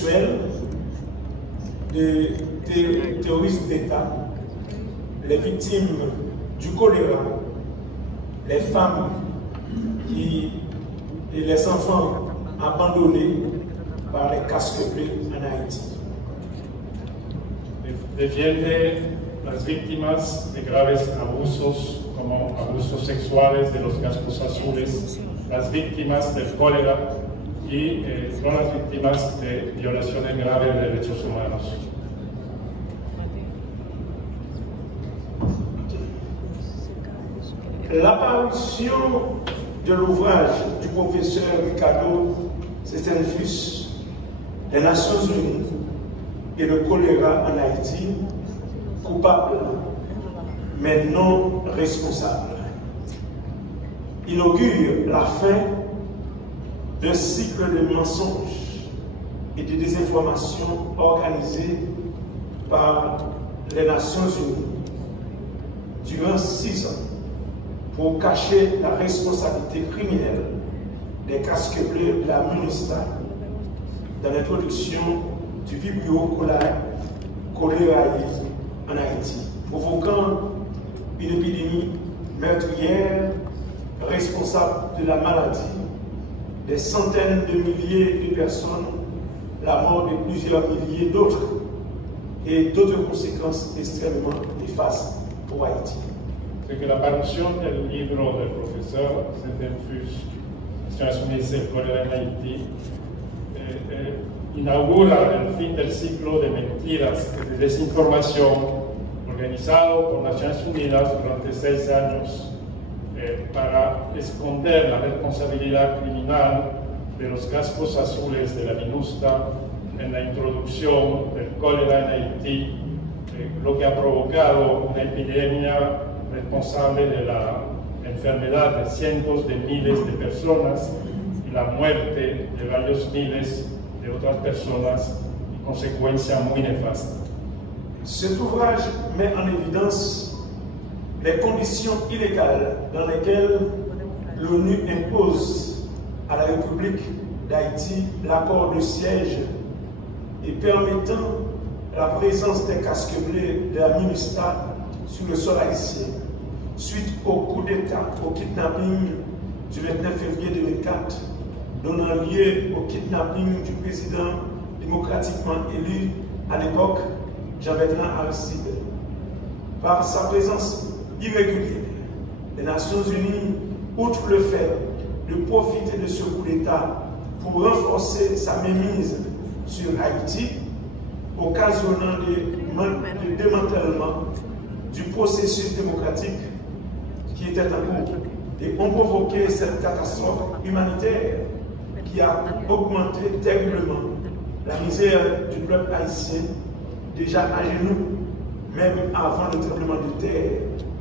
sexuels, de terrorisme d'État, les victimes du choléra, les femmes et les enfants abandonnés par les casques bleus en Haïti. Defiende las víctimas de graves abusos como abusos sexuales de los cascos azules, las víctimas del cólera y son las víctimas de violaciones graves de derechos humanos. L'apparition de l'ouvrage du professeur Ricardo Stevenfus, Les Nations Unies et le choléra en Haïti, coupable mais non responsable, inaugure la fin d'un cycle de mensonges et de désinformation organisé par les Nations Unies durant 6 ans pour cacher la responsabilité criminelle des casques bleus de la MINUSTAH dans l'introduction du Vibrio cholérae en Haïti, provoquant une épidémie meurtrière responsable de la maladie, des centaines de milliers de personnes, la mort de plusieurs milliers d'autres et d'autres conséquences extrêmement néfastes pour Haïti. C'est que la parución del libro del profesor Stevenfus, Naciones Unidas y el Cólera en Haití, inaugura el fin del ciclo de mentiras, de desinformación organizado por Naciones Unidas durante 6 años para esconder la responsabilidad criminal de los cascos azules de la MINUSTAH en la introducción del cólera en Haití, lo que ha provocado una epidemia responsable de la enfermedad de cientos de miles de personas y la muerte de varios miles de otras personas y consecuencias muy nefastas. Cet ouvrage met en évidence les conditions illégales dans lesquelles l'ONU impose à la République d'Haïti l'accord de siège et permettant la présence des casques bleus de la MINUSTAH sur le sol haïtien, suite au coup d'État, au kidnapping du 29 février 2004, donnant lieu au kidnapping du président démocratiquement élu à l'époque, Jean-Bertrand Aristide. Par sa présence irrégulière, les Nations Unies, outre le fait de profiter de ce coup d'État pour renforcer sa mainmise sur Haïti, occasionnant le démantèlement du processus démocratique qui était en cours, et ont provoqué cette catastrophe humanitaire qui a augmenté terriblement la misère du peuple haïtien, déjà à genoux, même avant le tremblement de terre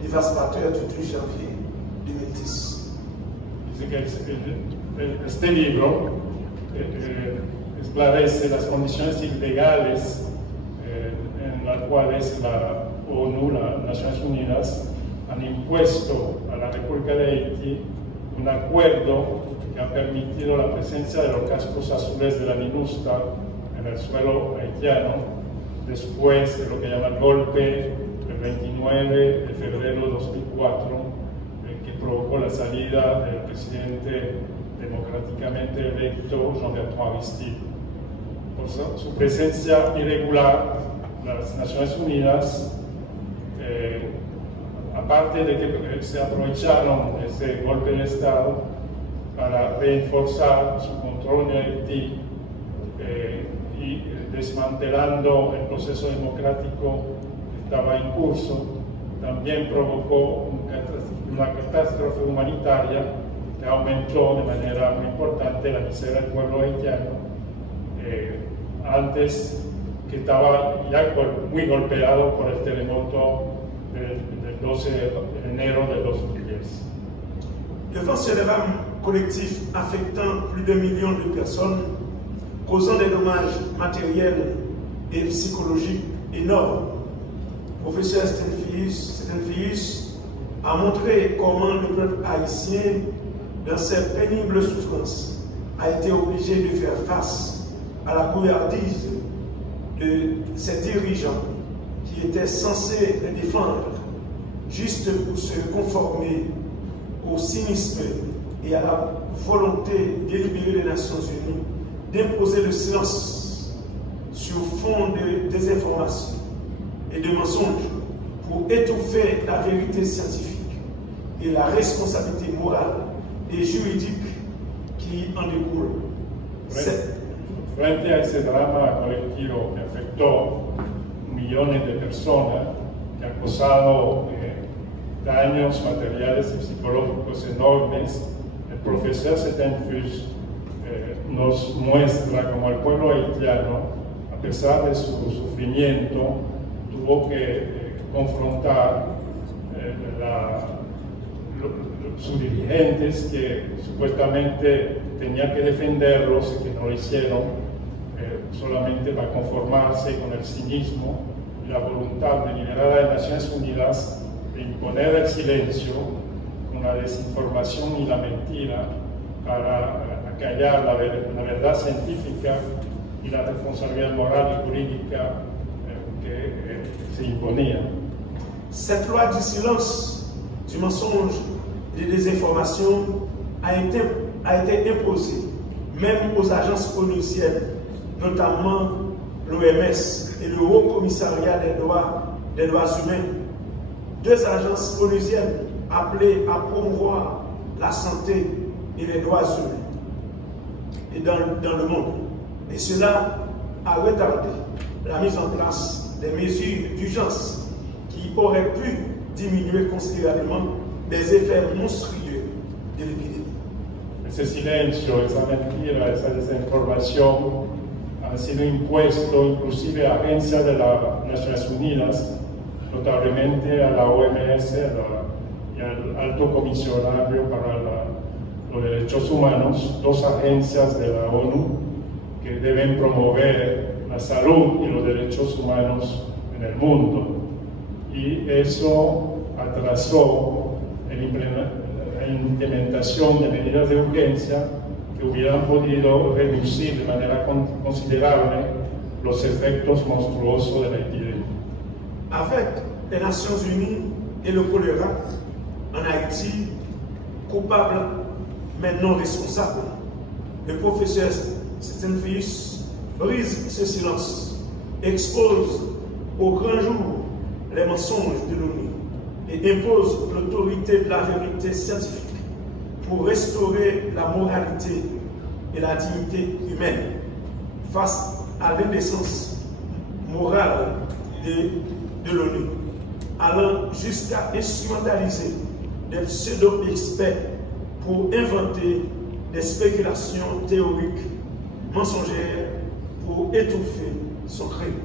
dévastateur du 12 janvier 2010. Dice que este libro esclarece las condiciones ilegales en las cuales la ONU, las Naciones Unidas, han impuesto a la República de Haití un acuerdo que ha permitido la presencia de los cascos azules de la MINUSTAH en el suelo haitiano después de lo que llama el golpe del 29 de febrero de 2004 que provocó la salida del presidente democráticamente electo Jean-Bertrand Aristide. Por su presencia irregular, las Naciones Unidas aparte de que se aprovecharon ese golpe de Estado para reforzar su control de Haití y desmantelando el proceso democrático que estaba en curso, también provocó una catástrofe humanitaria que aumentó de manera muy importante la miseria del pueblo haitiano, antes que estaba ya muy golpeado por el terremoto del 12 de enero de 2010. Devant ce drame collectif affectant plus d'1 million de personnes, causant des dommages matériels et psychologiques énormes, le professeur Stevenfus a montré comment le peuple haïtien, dans ses pénibles souffrances, a été obligé de faire face à la coulardise de ces dirigeants qui étaient censés les défendre juste pour se conformer au cynisme et à la volonté délibérée des Nations Unies d'imposer le silence sur fond de désinformation et de mensonges pour étouffer la vérité scientifique et la responsabilité morale et juridique qui en découle. Frente a ese drama colectivo que afectó millones de personas, que ha causado daños materiales y psicológicos enormes, el profesor Setentfusz nos muestra como el pueblo haitiano, a pesar de su sufrimiento, tuvo que confrontar sus dirigentes que supuestamente tenían que defenderlos y que no lo hicieron, solamente para conformarse con el cinismo y la voluntad deliberada de Naciones Unidas de imponer el silencio con la desinformación y la mentira para acallar la verdad científica y la responsabilidad moral y jurídica que se imponía. Cette loi du silence, du mensonge et des désinformations a été imposée même aux agences onusiennes, notamment l'OMS et le Haut Commissariat des droits humains, deux agences onusiennes appelées à promouvoir la santé et les droits humains et dans le monde. Et cela a retardé la mise en place des mesures d'urgence qui auraient pu diminuer considérablement les effets monstrueux de l'épidémie. Ese silencio, esa mentira, esa desinformación han sido impuesto inclusive a agencias de las Naciones Unidas, notablemente a la OMS y al Alto Comisionario para los Derechos Humanos, dos agencias de la ONU que deben promover la salud y los derechos humanos en el mundo. Y eso atrasó la implementación de medidas de urgencia que hubieran podido reducir de manera considerable los efectos monstruosos de la epidemia. Avec les Nations Unies et le choléra en Haïti, coupable mais non responsable, le professeur Setentfusz brise ce silence, expose au grand jour les mensonges de l'ONU et impose l'autorité de la vérité scientifique pour restaurer la moralité et la dignité humaine face à l'indécence morale de l'ONU, allant jusqu'à instrumentaliser des pseudo-experts pour inventer des spéculations théoriques mensongères pour étouffer son crime.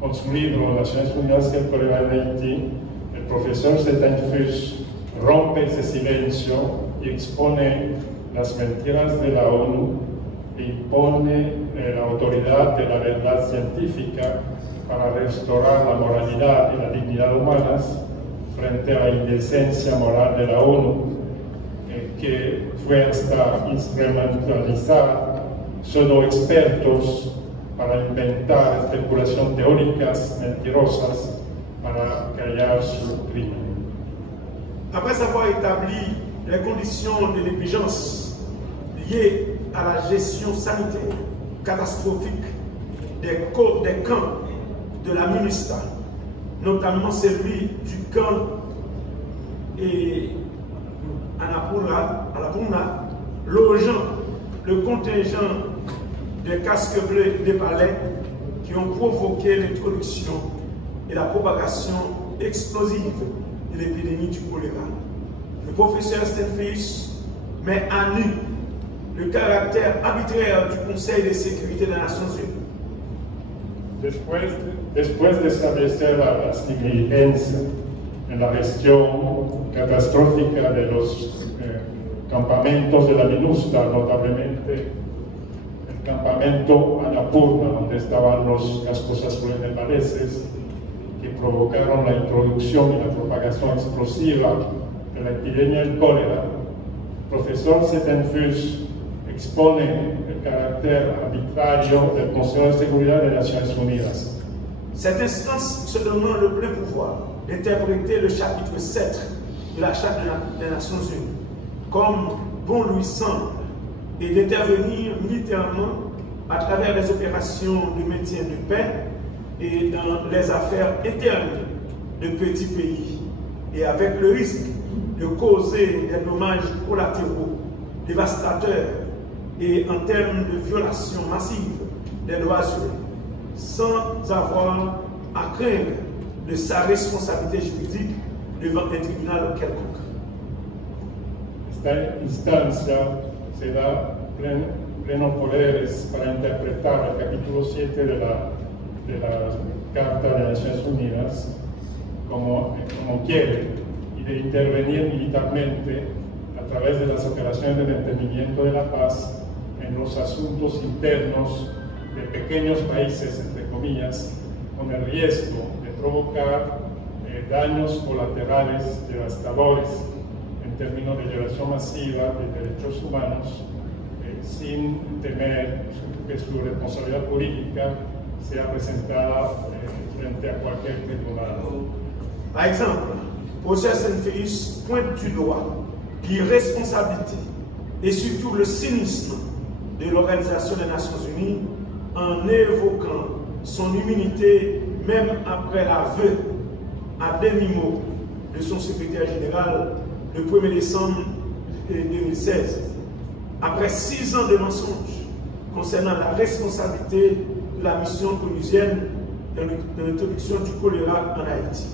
Con su libro Naciones Unidas y el Problema de Haití, el profesor Setentfusz rompe ese silencio y expone las mentiras de la ONU e impone la autoridad de la verdad científica para restaurar la moralidad y la dignidad humanas frente a la indecencia moral de la ONU, que fue hasta instrumentalizar pseudo-expertos para inventar especulaciones teóricas mentirosas para callar su crimen. Après avoir établi les conditions de négligence liées à la gestion sanitaire catastrophique des camps de la MINUSTAH, notamment celui du camp et Annapurna, logeant le contingent des casques bleus des palais qui ont provoqué l'introduction et la propagation explosive de l'épidémie du choléra. Le professeur Setentfusz met à nu le caractère arbitraire du Conseil de sécurité des Nations Unies. Después de establecer las negligencias en la gestión catastrófica de los campamentos de la MINUSTAH, notablemente el campamento Annapurna, donde estaban los cascos azules nepaleses, que provocaron la introducción y la propagación explosiva de la epidemia del cólera, el profesor Setentfusz expone el carácter arbitrario del Consejo de Seguridad de las Naciones Unidas. Cette instance se donnant le plein pouvoir d'interpréter le chapitre 7 de la Charte des Nations Unies comme bon lui semble et d'intervenir militairement à travers les opérations de maintien de paix et dans les affaires internes de petits pays, et avec le risque de causer des dommages collatéraux dévastateurs et en termes de violation massive des droits humains, sans avoir à craindre de sa responsabilité juridique devant un tribunal quelconque. Esta instancia se da plenos poderes para interpretar el capítulo 7 de la Carta de las Naciones Unidas como quiere, y de intervenir militarmente a través de las operaciones de mantenimiento de la paz en los asuntos internos de pequeños países, entre comillas, con el riesgo de provocar daños colaterales devastadores en términos de violación masiva de derechos humanos, sin temer que su responsabilidad jurídica sea presentada frente a cualquier tribunal. Par exemple, Procès Saint-Félix pointe du doigt l'irresponsabilité et surtout le cynisme de l'Organisation des Nations Unies en évoquant son immunité même après l'aveu à demi-mot de son secrétaire général le 1er décembre 2016, après 6 ans de mensonges concernant la responsabilité de la mission onusienne de l'introduction du choléra en Haïti.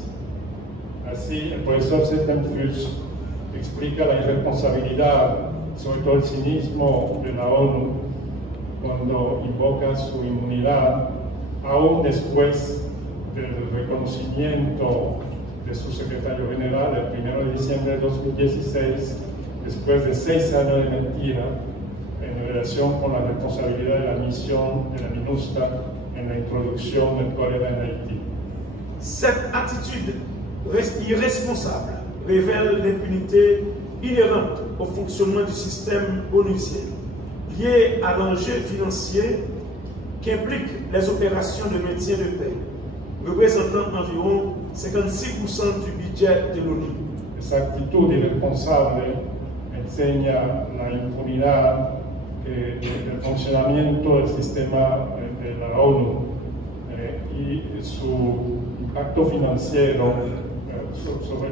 Así, el profesor Settenfus explica la irresponsabilidad, sobre todo el cinismo de la ONU, cuando invoca su inmunidad, aún después del reconocimiento de su secretario general el 1 de diciembre de 2016, después de 6 años de mentira, en relación con la responsabilidad de la misión de la MINUSTAH en la introducción del cólera en Haití. Cette attitude irresponsable révèle l'impunité inhérente au fonctionnement du système onusien, lié à l'enjeu financier qui implique les opérations de maintien de paix, représentant environ 56% du budget de l'ONU. Esa actitud irresponsable enseña la impunidad del funcionamiento del sistema de la ONU y su impacto financiero sobre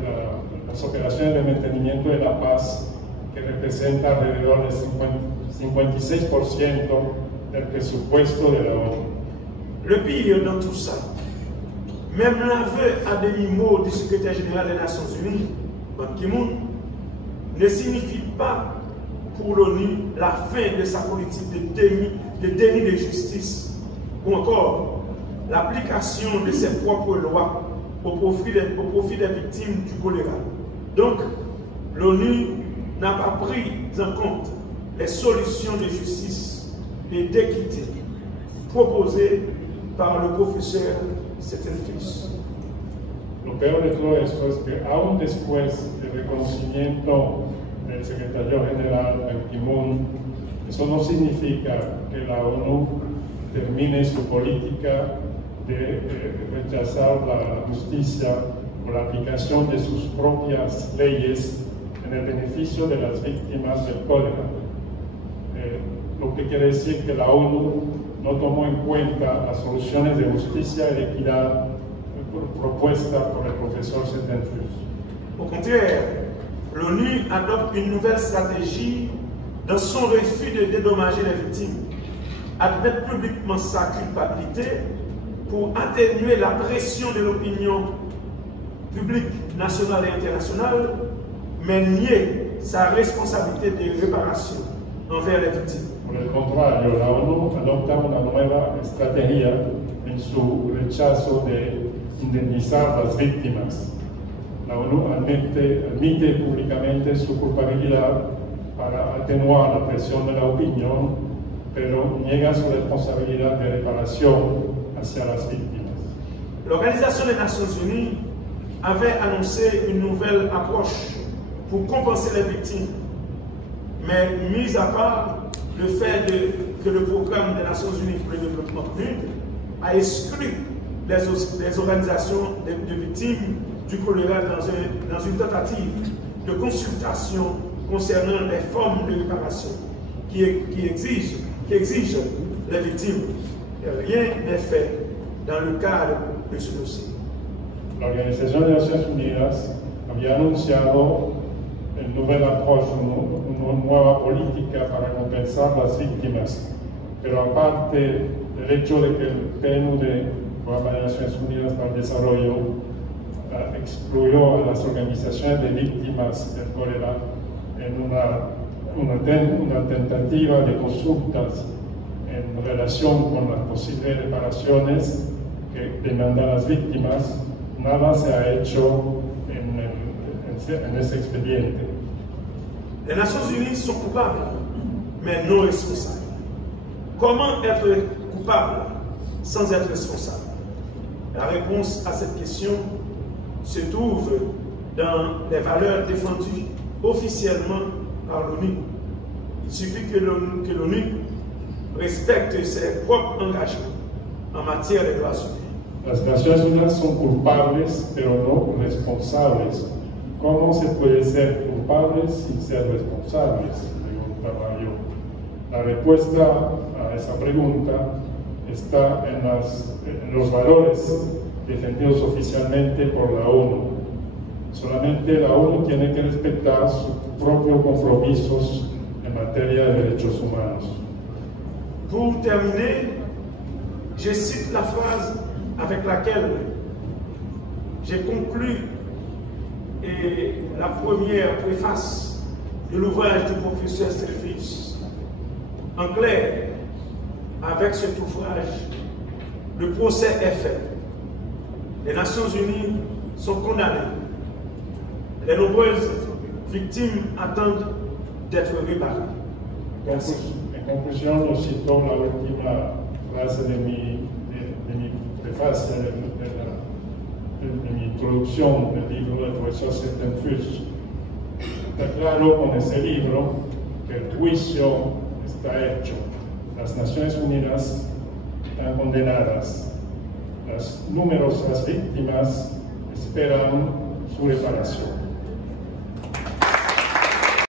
las operaciones de mantenimiento de la paz, que representa alrededor del 56% del presupuesto de la ONU. Le pire dans tout ça, même l'aveu à demi-mot du secrétaire général des Nations Unies, Ban Ki-moon, ne signifie pas pour l'ONU la fin de sa politique de déni de justice, ou encore l'application de ses propres lois au profit des victimes du choléra. Donc, l'ONU n'a pas pris en compte les solutions de justice et d'équité proposées par le professeur Settenfus. Lo peor de todo esto es que aún después del reconocimiento del secretario general Ban Ki-moon, eso no significa que la ONU termine su política de rechazar la justicia o la aplicación de sus propias leyes en el beneficio de las víctimas del cólera. Lo que quiere decir que la ONU no tomó en cuenta las soluciones de justicia y de equidad propuestas por el profesor Settenfus. Au contraire, l'ONU adopte une nouvelle stratégie dans son refus de dédommager les victimes, admettre publiquement sa culpabilité pour atténuer la pression de l'opinion publique nationale et internationale, mais nier sa responsabilité de réparation envers les victimes. Por el contrario, la ONU adopta una nueva estrategia en su rechazo de indemnizar a las víctimas. La ONU admite públicamente su culpabilidad para atenuar la presión de la opinión, pero niega su responsabilidad de reparación hacia las víctimas. L'Organisation des Nations Unies avait annoncé une nouvelle approche pour compenser les victimes, mais mis à part le fait de que le programme des Nations Unies pour le développement PNUD a exclu les organisations de victimes du choléra dans une tentative de consultation concernant les formes de réparation qui exigent les victimes. Et rien n'est fait dans le cadre de ce dossier. La Organización de Naciones Unidas había anunciado una nueva política para compensar las víctimas, pero aparte del hecho de que el PNUD, Programa de Naciones Unidas para el Desarrollo, excluyó a las organizaciones de víctimas del cólera en una tentativa de consultas en relación con las posibles reparaciones que demandan las víctimas, nada se ha hecho en ese expediente. Les Nations Unies sont coupables, mais non responsables. Comment être coupable sans être responsable? La réponse à cette question se trouve dans les valeurs défendues officiellement par l'ONU. Il suffit que l'ONU respecte ses propres engagements en matière de droits humains. Las Naciones Unidas son culpables, pero no responsables. ¿Cómo se puede ser culpable sin ser responsables?, preguntaba yo. La respuesta a esa pregunta está en los valores defendidos oficialmente por la ONU. Solamente la ONU tiene que respetar sus propios compromisos en materia de derechos humanos. Pour terminer, je cite la phrase avec laquelle j'ai conclu la première préface de l'ouvrage du professeur Stelfich. En clair, avec cet ouvrage, le procès est fait. Les Nations Unies sont condamnées. Les nombreuses victimes attendent d'être réparées. Merci. En conclusión, yo cito la última frase de mi preface, de mi introducción del libro del profesor Stelfich. Está claro con ese libro que el juicio está hecho. Las Naciones Unidas están condenadas. Las numerosas víctimas esperan su reparación.